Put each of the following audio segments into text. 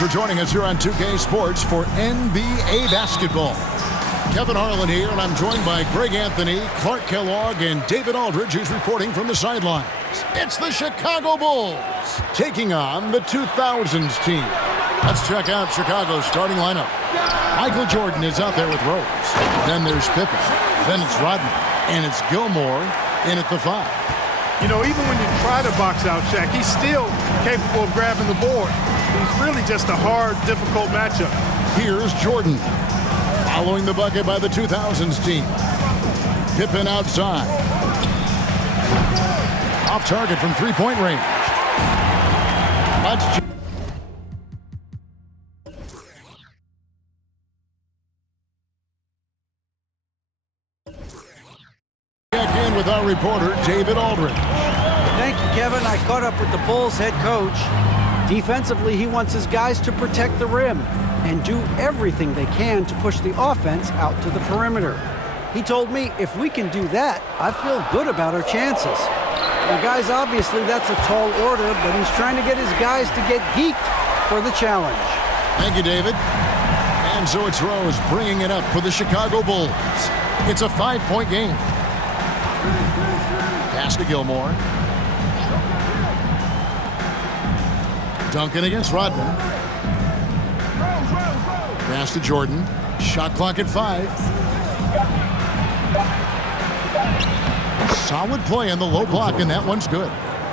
for joining us here on 2K Sports for NBA basketball. Kevin Harlan here, and I'm joined by Greg Anthony, Clark Kellogg, and David Aldridge, who's reporting from the sidelines. It's the Chicago Bulls taking on the 2000s team. Let's check out Chicago's starting lineup. Michael Jordan is out there with Rose. Then there's Pippen. Then it's Rodman. And it's Gilmore in at the 5. You know, even when you try to box out Shaq, he's still capable of grabbing the board. He's really just a hard, difficult matchup. Here's Jordan. Following the bucket by the 2000s team. Pippen outside. Off target from three-point range. Let's check in with our reporter, David Aldridge. Thank you, Kevin. I caught up with the Bulls head coach. Defensively, he wants his guys to protect the rim and do everything they can to push the offense out to the perimeter. He told me if we can do that, I feel good about our chances. Now, guys, obviously that's a tall order, but he's trying to get his guys to get geeked for the challenge. Thank you, David. And so it's Rose bringing it up for the Chicago Bulls. It's a 5-point game. Pass to Gilmore. Duncan against Rodman. Pass to Jordan. Shot clock at 5. Solid play on the low block, and that one's good.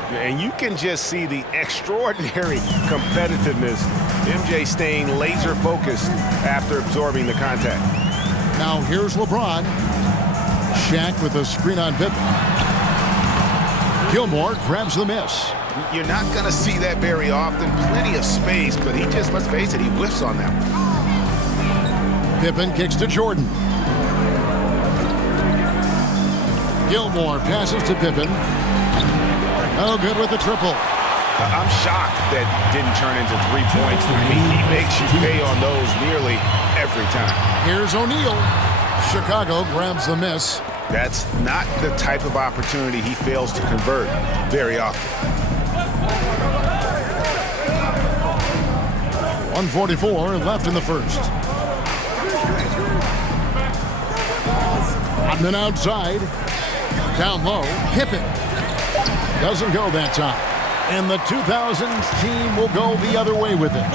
And you can just see the extraordinary competitiveness. MJ staying laser focused after absorbing the contact. Now here's LeBron. Shaq with a screen on Pippen. Gilmore grabs the miss. You're not going to see that very often. Plenty of space, but he just, let's face it, he whiffs on that one. Pippen kicks to Jordan. Gilmore passes to Pippen. Oh, good with the triple. I'm shocked that didn't turn into 3 points. I mean, he makes you pay on those nearly every time. Here's O'Neal. Chicago grabs the miss. That's not the type of opportunity he fails to convert very often. 1:44 left in the first. Rodman outside. Down low. Pippen. Doesn't go that time. And the 2000s team will go the other way with it.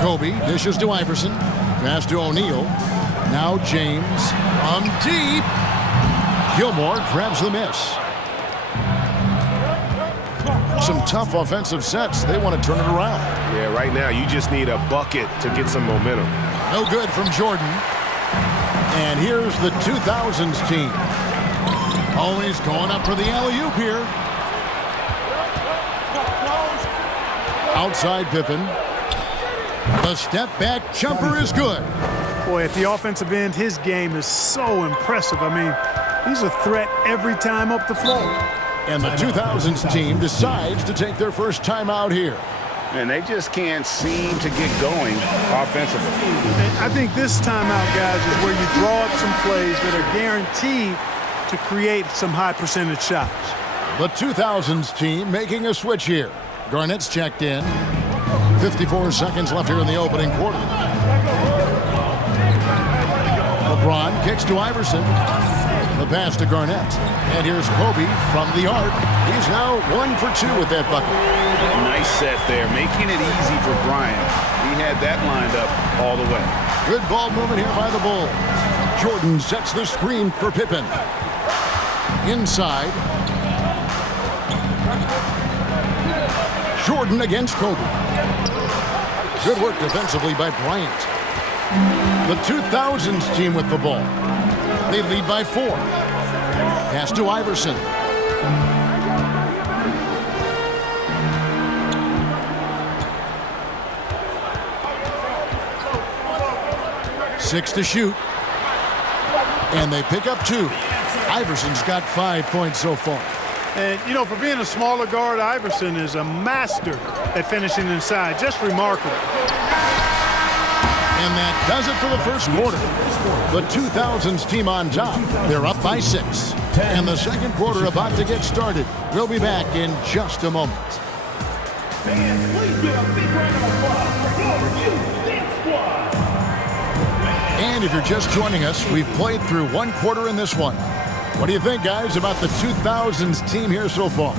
Kobe dishes to Iverson. Pass to O'Neal. Now James from deep. Gilmore grabs the miss. Some tough offensive sets. They want to turn it around. Yeah, right now you just need a bucket to get some momentum. No good from Jordan. And here's the 2000s team. Always going up for the alley-oop here. Outside Pippen. The step-back jumper is good. Boy, at the offensive end, his game is so impressive. I mean, he's a threat every time up the floor. And the 2000s team decides to take their first time out here. And they just can't seem to get going offensively. And I think this timeout, guys, is where you draw up some plays that are guaranteed to create some high percentage shots. The 2000s team making a switch here. Garnett's checked in. 54 seconds left here in the opening quarter. LeBron kicks to Iverson. The pass to Garnett. And here's Kobe from the arc. He's now 1 for 2 with that bucket. Nice set there, making it easy for Bryant. He had that lined up all the way. Good ball movement here by the Bulls. Jordan sets the screen for Pippen. Inside. Jordan against Kobe. Good work defensively by Bryant. The 2000s team with the ball. They lead by 4. Pass to Iverson. Six to shoot. And they pick up 2. Iverson's got 5 points so far. And, you know, for being a smaller guard, Iverson is a master at finishing inside. Just remarkable. And that does it for the first quarter. The 2000s team on top. They're up by 6. And the second quarter about to get started. We'll be back in just a moment. Fans, please give a big round of applause for your review Dance Squad. And if you're just joining us, we've played through one quarter in this one. What do you think, guys, about the 2000s team here so far?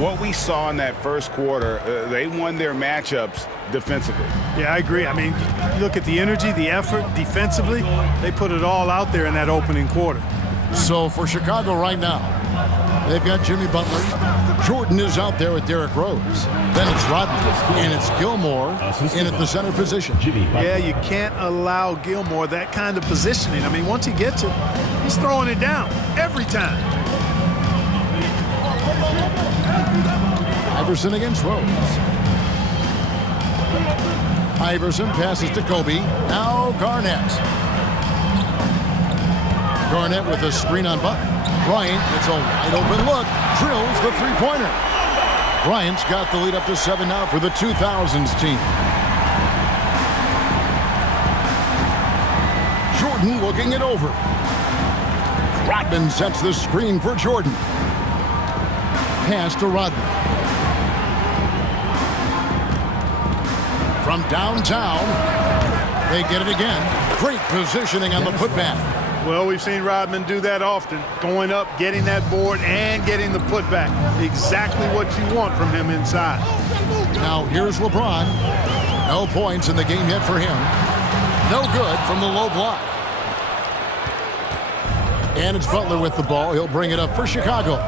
What we saw in that first quarter, they won their matchups defensively. Yeah, I agree. I mean, you look at the energy, the effort defensively, they put it all out there in that opening quarter. So for Chicago right now, they've got Jimmy Butler. Jordan is out there with Derrick Rose. Then it's Rodman, and it's Gilmore in at the center position. Yeah, you can't allow Gilmore that kind of positioning. I mean, once he gets it, he's throwing it down every time. Iverson against Rose. Iverson passes to Kobe. Now Garnett. Garnett with a screen on Butler. Bryant gets a wide open look. Drills the three-pointer. Bryant's got the lead up to 7 now for the 2000s team. Jordan looking it over. Rodman sets the screen for Jordan. Pass to Rodman. From downtown, they get it again. Great positioning on the putback. Well, we've seen Rodman do that often, going up, getting that board, and getting the putback. Exactly what you want from him inside. Now here's LeBron. No points in the game yet for him. No good from the low block. And it's Butler with the ball. He'll bring it up for Chicago.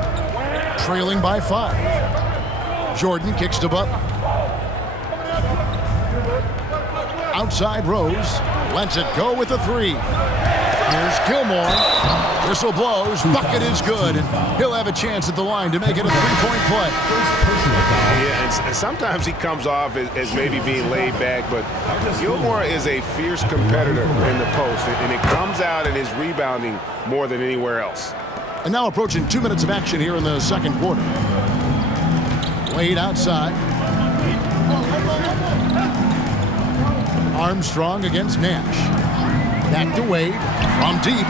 Trailing by 5. Jordan kicks to Butler. Outside Rose. Lets it go with the 3. Here's Gilmore. Whistle blows. Bucket is good. And he'll have a chance at the line to make it a 3-point play. Yeah, and sometimes he comes off as maybe being laid back, but Gilmore is a fierce competitor in the post, and it comes out in his rebounding more than anywhere else. And now approaching 2 minutes of action here in the second quarter. Wade outside. Armstrong against Nash. Back to Wade from deep.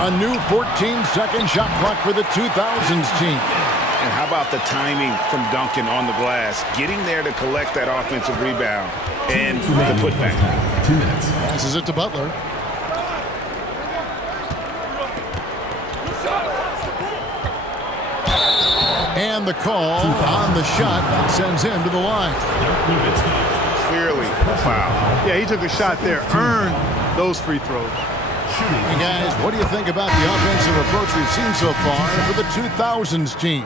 A new 14-second shot clock for the 2000s team. And how about the timing from Duncan on the glass, getting there to collect that offensive rebound and the putback. 2 minutes. Passes it to Butler. And the call on the shot sends him to the line. Clearly a foul. Yeah, he took a shot there, earned those free throws. Hey guys, what do you think about the offensive approach we've seen so far for the 2000s team?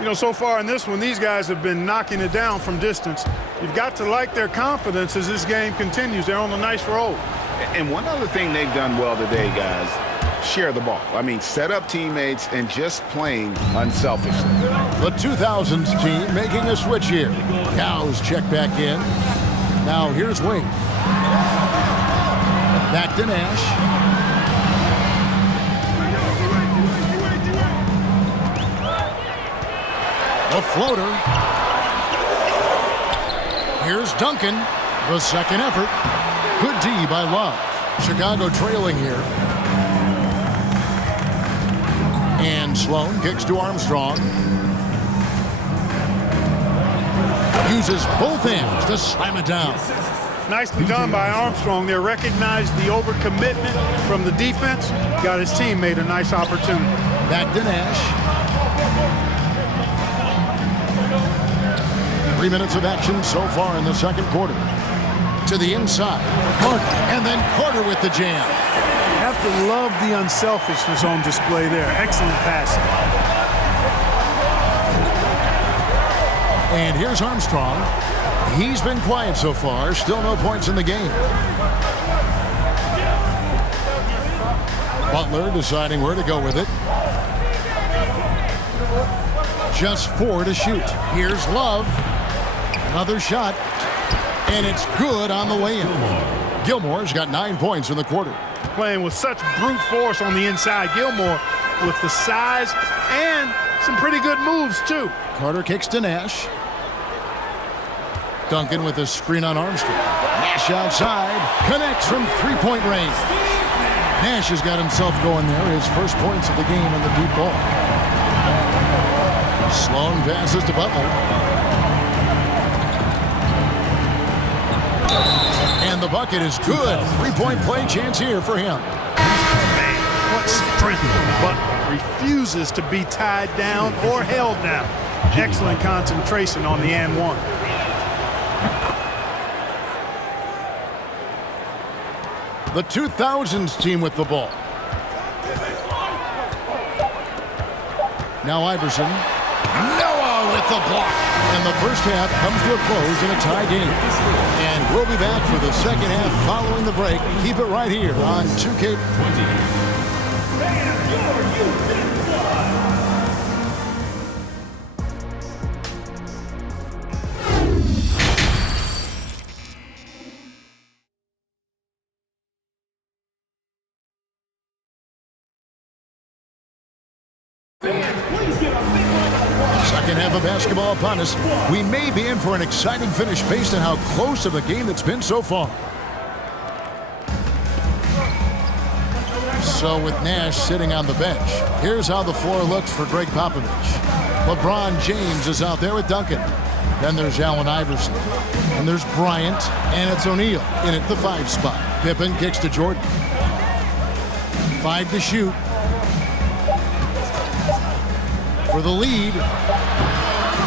You know, so far in this one, these guys have been knocking it down from distance. You've got to like their confidence as this game continues. They're on a nice roll. And one other thing they've done well today, guys, share the ball. I mean, set up teammates and just playing unselfishly. The 2000s team making a switch here. Cows check back in. Now here's Wade. Back to Nash. The floater. Here's Duncan. The second effort. Good D by Love. Chicago trailing here. And Sloan kicks to Armstrong. Uses both hands to slam it down. Nicely done by Armstrong there. Recognized the overcommitment from the defense. Got his teammate a nice opportunity. Back to Nash. 3 minutes of action so far in the second quarter. To the inside. Carter. And then Carter with the jam. Have to love the unselfishness on display there. Excellent passing. And here's Armstrong. He's been quiet so far. Still no points in the game. Butler deciding where to go with it. Just 4 to shoot. Here's Love. Another shot. And it's good on the way in. Gilmore's got 9 points in the quarter. Playing with such brute force on the inside. Gilmore with the size and some pretty good moves, too. Carter kicks to Nash. Duncan with a screen on Armstrong. Nash outside. Connects from three-point range. Nash has got himself going there. His first points of the game on the deep ball. Sloan passes to Butler. And the bucket is good. Three-point play chance here for him. Man, what strength from Butler. Refuses to be tied down or held down. Excellent concentration on the and one. The 2000s team with the ball. Now Iverson. Noah with the block. And the first half comes to a close in a tie game. And we'll be back for the second half following the break. Keep it right here on 2K20. Second half of basketball upon us. We may be in for an exciting finish based on how close of a game it's been so far. So with Nash sitting on the bench, here's how the floor looks for Greg Popovich. LeBron James is out there with Duncan. Then there's Allen Iverson. And there's Bryant, and it's O'Neal in at the 5 spot. Pippen kicks to Jordan. 5 to shoot. For the lead.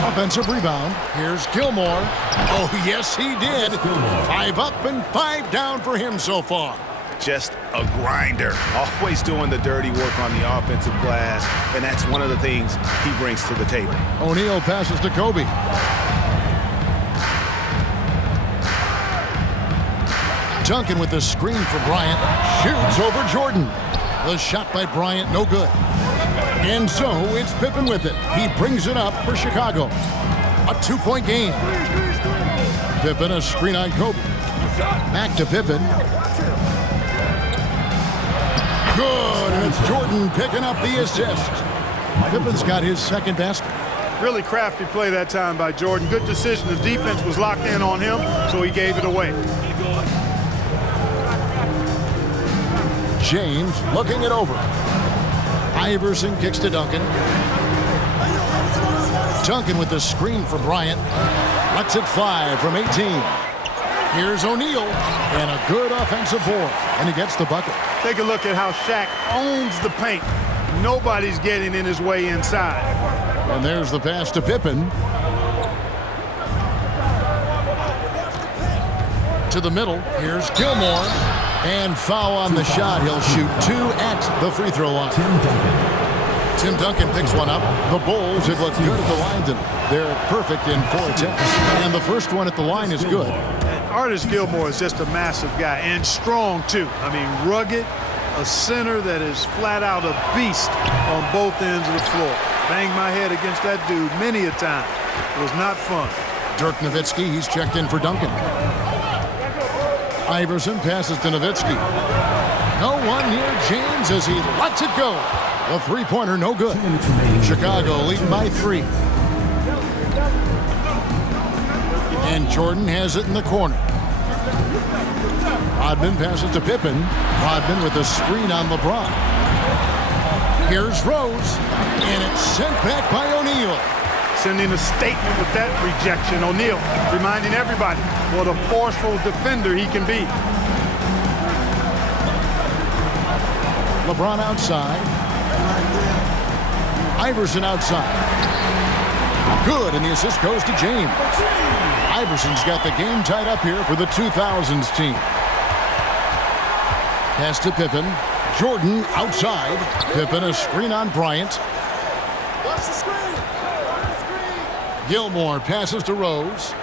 Offensive rebound. Here's Gilmore. Oh, yes, he did. 5 up and 5 down for him so far. Just a grinder. Always doing the dirty work on the offensive glass, and that's one of the things he brings to the table. O'Neal passes to Kobe. Duncan with the screen for Bryant. Shoots over Jordan. The shot by Bryant, no good. And so it's Pippen with it. He brings it up for Chicago. A 2-point game. Pippen, a screen on Kobe. Back to Pippen. Good, and it's Jordan picking up the assist. Pippen's got his second basket. Really crafty play that time by Jordan. Good decision. The defense was locked in on him, so he gave it away. James looking it over. Iverson kicks to Duncan. Duncan with the screen for Bryant. Lets it fly from 18. Here's O'Neal, and a good offensive board, and he gets the bucket. Take a look at how Shaq owns the paint. Nobody's getting in his way inside. And there's the pass to Pippen. To the middle, here's Gilmore. And foul on the shot. He'll shoot 2 at the free throw line. Tim Duncan picks one up. The Bulls have looked good at the line tonight. They're perfect in 4 attempts. And the first one at the line is good. Artis Gilmore is just a massive guy and strong, too. I mean, rugged, a center that is flat out a beast on both ends of the floor. Banged my head against that dude many a time. It was not fun. Dirk Nowitzki, he's checked in for Duncan. Iverson passes to Nowitzki. No one near James as he lets it go. A three-pointer, no good. Chicago leading by 3. And Jordan has it in the corner. Rodman passes to Pippen. Rodman with a screen on LeBron. Here's Rose. And it's sent back by O'Neal. Sending a statement with that rejection. O'Neal reminding everybody what a forceful defender he can be. LeBron outside. Iverson outside. Good, and the assist goes to James. Iverson's got the game tied up here for the 2000s team. Pass to Pippen. Jordan outside. Pippen a screen on Bryant. Watch the screen. Gilmore passes to Rose.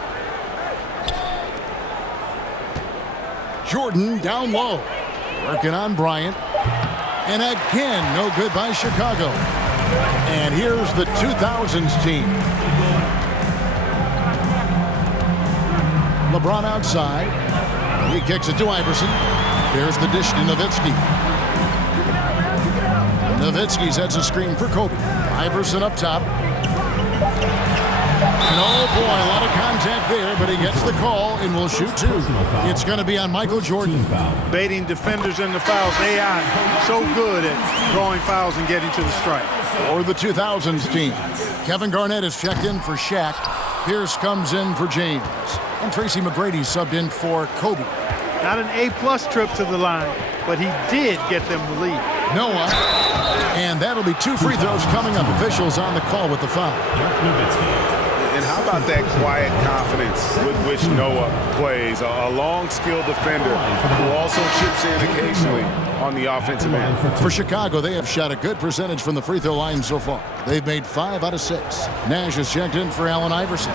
Jordan down low. Working on Bryant. And again, no good by Chicago. And here's the 2000s team. LeBron outside. He kicks it to Iverson. There's the dish to Nowitzki. Nowitzki sets a screen for Kobe. Iverson up top. And oh boy, a lot of contact there, but he gets the call and will shoot 2. It's going to be on Michael Jordan. Baiting defenders in the fouls. AI so good at drawing fouls and getting to the strike. Or the 2000s team. Kevin Garnett is checked in for Shaq. Pierce comes in for James. And Tracy McGrady subbed in for Kobe. Not an A-plus trip to the line, but he did get them the lead. Noah. And that'll be 2 free throws coming up. Officials on the call with the foul. And how about that quiet confidence with which Noah plays? A long, skilled defender who also chips in occasionally on the offensive end. For Chicago, they have shot a good percentage from the free throw line so far. They've made 5 out of 6. Nash is checked in for Allen Iverson.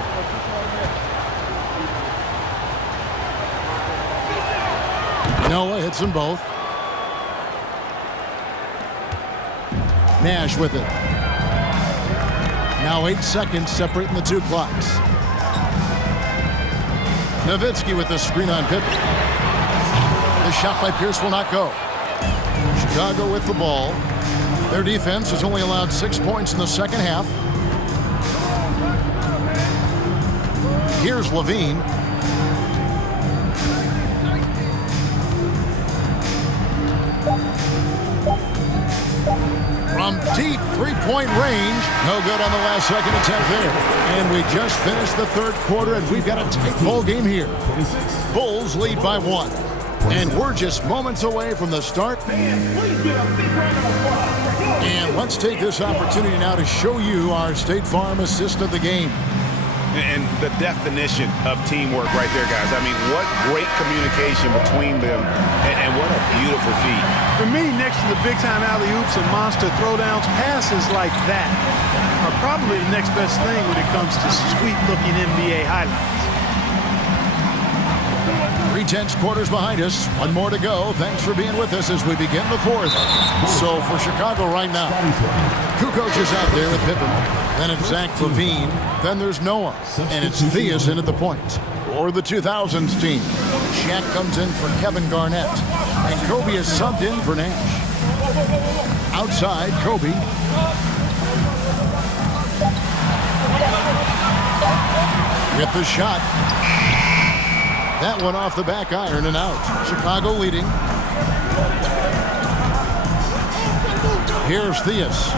Noah hits them both. Nash with it. Now 8 seconds separating the 2 clocks. Nowitzki with the screen on Pippen. The shot by Pierce will not go. Chicago with the ball. Their defense has only allowed 6 points in the second half. Here's Levine. From deep three-point range. No good on the last second attempt there. And we just finished the third quarter, and we've got a tight ball game here. Bulls lead by 1. And we're just moments away from the start. And let's take this opportunity now to show you our State Farm assist of the game. And the definition of teamwork right there, guys. I mean, what great communication between them, and what a beautiful feat. For me, next to the big-time alley-oops and monster throwdowns, passes like that are probably the next best thing when it comes to sweet-looking NBA highlights. 3/10 quarters behind us. 1 more to go. Thanks for being with us as we begin the 4th. So for Chicago right now, Kukoc is out there with Pippen. Then it's Zach Levine. Then there's Noah. And it's Theus in at the point. For the 2000s team, Shaq comes in for Kevin Garnett. And Kobe is subbed in for Nash. Outside, Kobe. With the shot. That one off the back iron and out. Chicago leading. Here's Theus.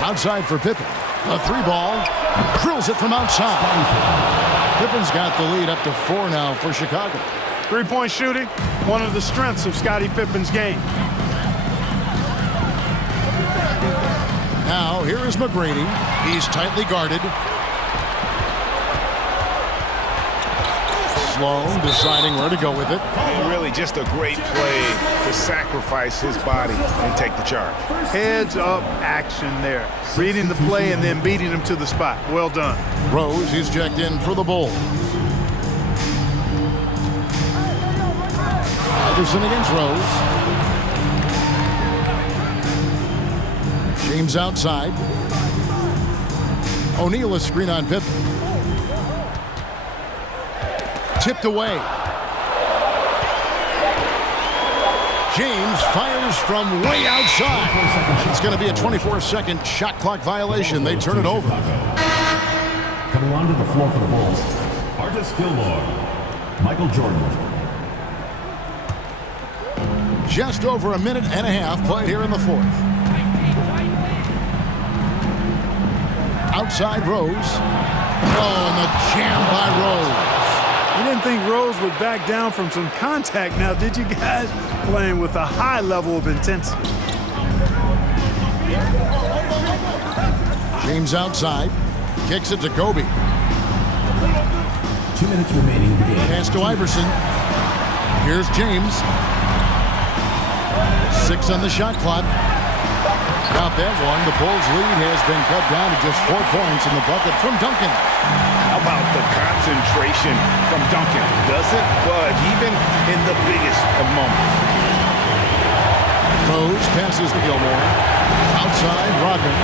Outside for Pippen. A 3-ball. Drills it from outside. Pippen's got the lead up to 4 now for Chicago. 3-point shooting, one of the strengths of Scottie Pippen's game. Now, here is McGrady. He's tightly guarded. Sloan deciding where to go with it. And really just a great play to sacrifice his body and take the charge. Heads-up action there. Reading the play and then beating him to the spot. Well done. Rose, he's checked in for the Bulls. Iverson against Rose. James outside. O'Neal is screen on Pippen. Tipped away. James fires from way outside. It's going to be a 24-second shot clock violation. They turn it over. Coming onto the floor for the Bulls, Artis Gilmore, Michael Jordan. Just over a minute and a half played here in the 4th. Outside Rose. Oh, and the jam by Rose. You didn't think Rose would back down from some contact now, did you guys? Playing with a high level of intensity. James outside. Kicks it to Kobe. 2 minutes remaining in the game. Pass to Iverson. Here's James. 6 on the shot clock. Not that one. The Bulls' lead has been cut down to just 4 points in the bucket from Duncan. How about the concentration from Duncan? Doesn't budge, even in the biggest of moments. Rose passes to Gilmore. Outside, Rodman.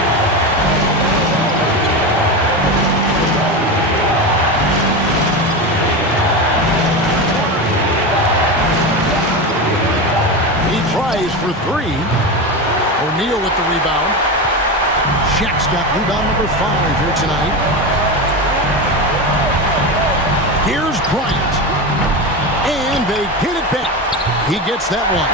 He tries for 3. O'Neal with the rebound. Shaq's got rebound number 5 here tonight. Here's Bryant. And they get it back. He gets that one.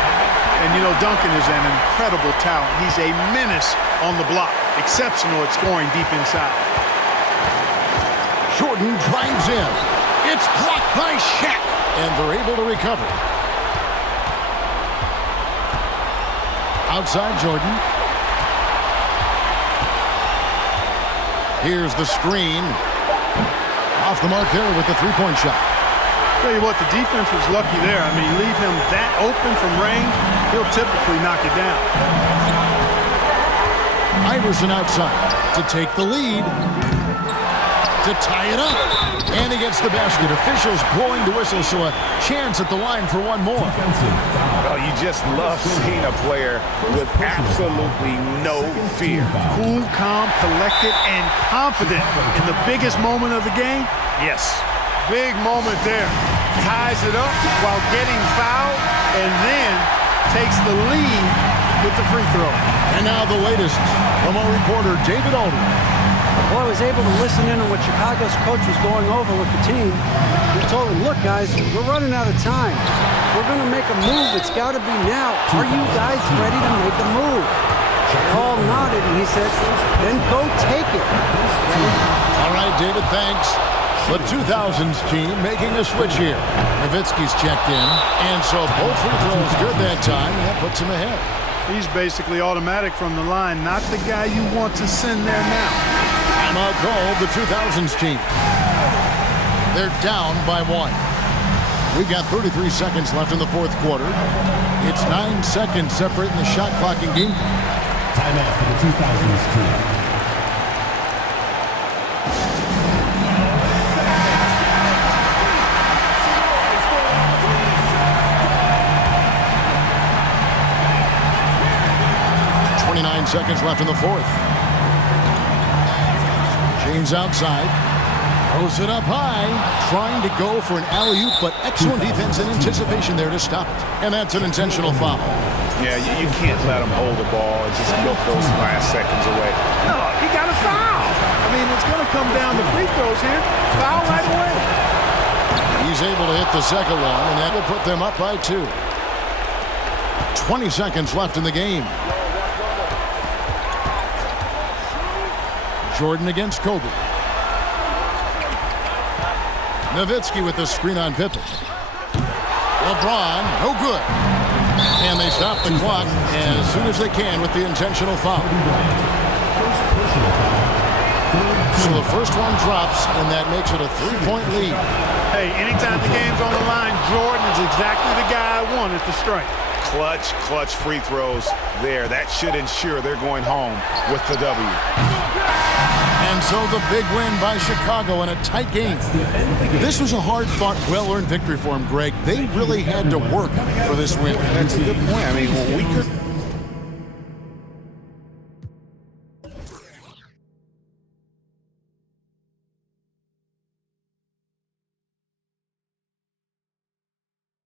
And, you know, Duncan is an incredible talent. He's a menace on the block. Exceptional at scoring deep inside. Jordan drives in. It's blocked by Shaq. And they're able to recover. Outside Jordan. Here's the screen. Off the mark there with the three-point shot. Tell you what, the defense was lucky there. I mean, you leave him that open from range, he'll typically knock it down. Iverson outside to take the lead. To tie it up. And he gets the basket. Officials blowing the whistle, so a chance at the line for one more. Oh, you just love seeing a player with absolutely no fear. Cool, calm, collected, and confident in the biggest moment of the game. Yes, big moment there. Ties it up while getting fouled, and then takes the lead with the free throw. And now the latest from our reporter, David Aldridge. Well, I was able to listen in on what Chicago's coach was going over with the team. He told them, look, guys, we're running out of time. If we're going to make a move, it's got to be now. Are you guys ready to make a move? They all nodded, and he said, then go take it. All right, David, thanks. The 2000s team making a switch here. Nowitzki's checked in, and so both free throws good that time. That puts him ahead. He's basically automatic from the line, not the guy you want to send there now. Timeout called the 2000s team. They're down by 1. We've got 33 seconds left in the fourth quarter. It's 9 seconds separating the shot clock and game. Timeout for the 2000s team. Seconds left in the fourth. James outside. Throws it up high. Trying to go for an alley-oop, but excellent defense and anticipation there to stop it. And that's an intentional foul. Yeah, you can't let him hold the ball and just milk those last seconds away. No, he got a foul. I mean, it's going to come down to free throws here. Foul right away. He's able to hit the second one, and that will put them up by 2. 20 seconds left in the game. Jordan against Kobe. Nowitzki with the screen on Pippen. LeBron, no good. And they stop the clock as soon as they can with the intentional foul. So the first one drops, and that makes it a 3-point lead. Hey, anytime the game's on the line, Jordan is exactly the guy I wanted to strike. Clutch free throws there. That should ensure they're going home with the W. And so the big win by Chicago in a tight game. This was a hard-fought, well-earned victory for them, Greg. They really had to work for this win. That's a good point. I mean, we could